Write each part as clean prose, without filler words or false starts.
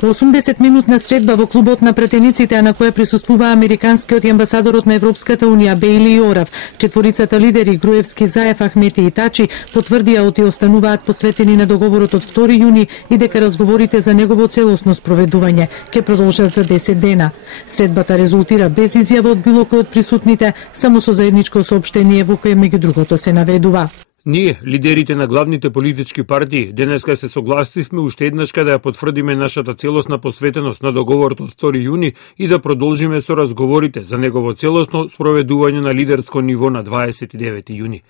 По 80-минутна средба во клубот на пратениците, а на која присуствува американскиот и амбасадорот на Европската унија Бејли Јорав, четворицата лидери Груевски, Заев, Ахмети и Тачи потврдија оти остануваат посветени на договорот од 2 јуни и дека разговорите за негово целосно спроведување ќе продолжат за 10 дена. Средбата резултира без изјава од било кој од присутните, само со заедничко соопштение во кое меѓу другото се наведува: Ние, лидерите на главните политички партии, денеска се согласивме уште еднаш да ја потврдиме нашата целосна посветеност на договорот од 2 јуни и да продолжиме со разговорите за негово целосно спроведување на лидерско ниво на 29 јуни.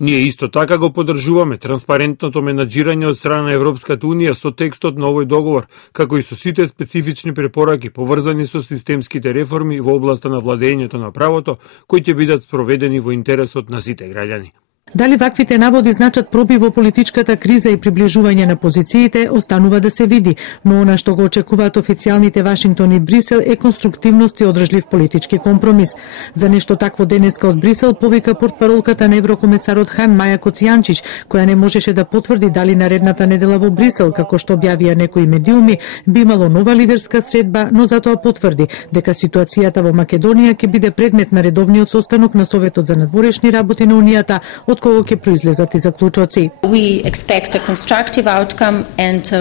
Ние исто така го поддржуваме транспарентното менаџирање од страна на Европската унија со текстот на овој договор, како и со сите специфични препораки поврзани со системските реформи во областа на владењето на правото, кои ќе бидат спроведени во интересот на сите граѓани. Дали ваквите наводи значат пробив во политичката криза и приближување на позициите, останува да се види, но она што го очекуваат официјалните Вашингтон и Брисел е конструктивност и одржлив политички компромис. За нешто такво денеска од Брисел повика портпаролката на еврокомесарот Хан Маја Коцијанчич, која не можеше да потврди дали наредната недела во Брисел, како што објавија некои медиуми, би имало нова лидерска средба, но затоа потврди дека ситуацијата во Македонија ќе биде предмет на редовниот состанок на Советот за надворешни работи на Унијата, од кого ќе произлезат и заклучоци. We expect a constructive outcome and a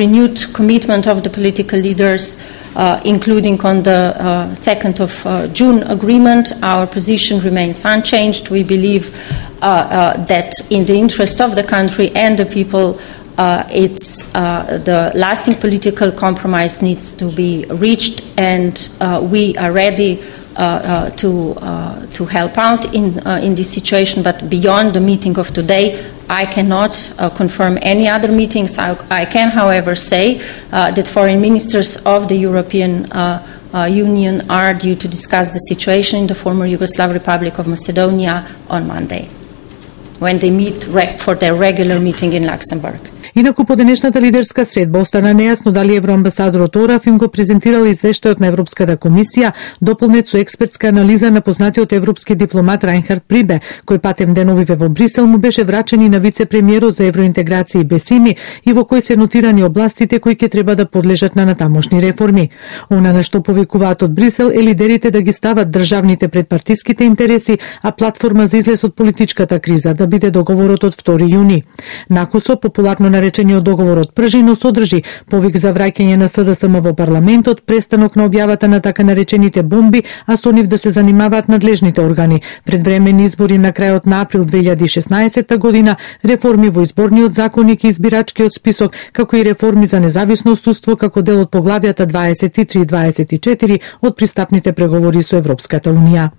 renewed commitment of the political leaders, including on the 2nd of June agreement. Our position remains unchanged. We believe that in the interest of the country and the people, it's the lasting political compromise needs to be reached, and we are ready to help out in this situation. But beyond the meeting of today, I cannot confirm any other meetings. I can, however, say that foreign ministers of the European Union are due to discuss the situation in the former Yugoslav Republic of Macedonia on Monday, when they meet for their regular meeting in Luxembourg. Инаку по денешната лидерска средба остана нејасно дали евроамбасадорот Орав им го презентирал извештајот на Европската комисија, дополнет со експертска анализа на познатиот европски дипломат Рајнхард Прибе, кој патем деновиве во Брисел му беше врачен и на вице-премиерот за евроинтеграција и Бесими, и во кој се нотирани областите кои ќе треба да подлежат на натамошни реформи. Она на што повикуваат од Брисел е лидерите да ги стават државните пред партиските интереси, а платформа за излез од политичката криза да биде договорот од 2 јуни. Накусо, популарно наречениот договорот пржино содржи повик за враќање на СДСМ во парламентот, престанок на објавата на така наречените бомби, а со нив да се занимаваат надлежните органи, предвремени избори на крајот на април 2016 година, реформи во изборниот законник и избирачкиот список, како и реформи за независно судство како дел од поглавјата 23 и 24 од пристапните преговори со Европската унија.